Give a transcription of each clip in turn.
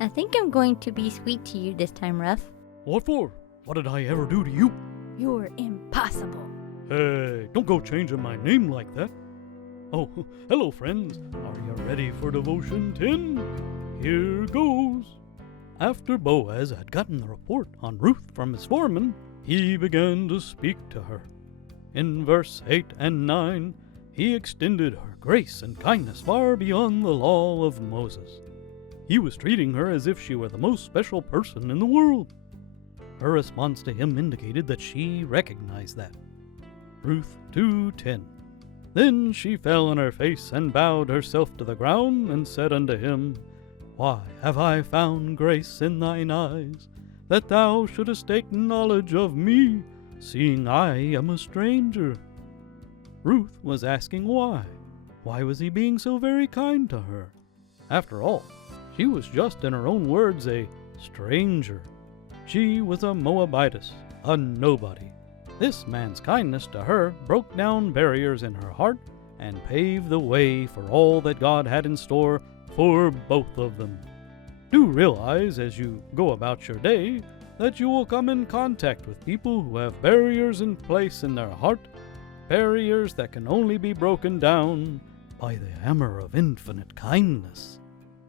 I think I'm going to be sweet to you this time, Ruff. What for? What did I ever do to you? You're impossible. Hey, don't go changing my name like that. Oh, hello friends. Are you ready for Devotion 10? Here goes. After Boaz had gotten the report on Ruth from his foreman, he began to speak to her. In verse 8 and 9, he extended her grace and kindness far beyond the law of Moses. He was treating her as if she were the most special person in the world. Her response to him indicated that she recognized that. Ruth 2:10. Then she fell on her face and bowed herself to the ground and said unto him, Why have I found grace in thine eyes, that thou shouldest take knowledge of me, seeing I am a stranger? Ruth was asking why. Why was he being so very kind to her? After all, she was just, in her own words, a stranger. She was a Moabitess, a nobody. This man's kindness to her broke down barriers in her heart and paved the way for all that God had in store for both of them. Do realize as you go about your day that you will come in contact with people who have barriers in place in their heart, barriers that can only be broken down by the hammer of infinite kindness.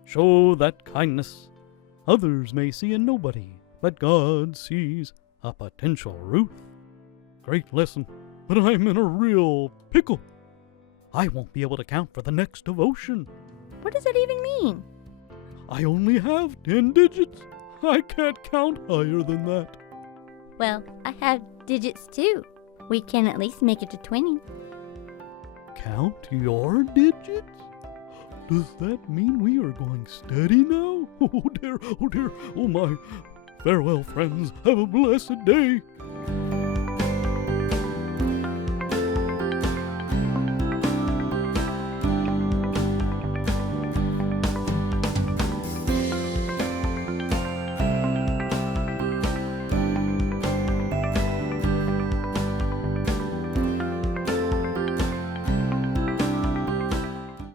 Show that kindness. Others may see a nobody, but God sees a potential Ruth. Great lesson, but I'm in a real pickle. I won't be able to count for the next devotion. What does that even mean? I only have 10 digits. I can't count higher than that. Well, I have digits too. We can at least make it to 20. Count your digits? Does that mean we are going steady now? Oh dear, oh my. Farewell, friends. Have a blessed day.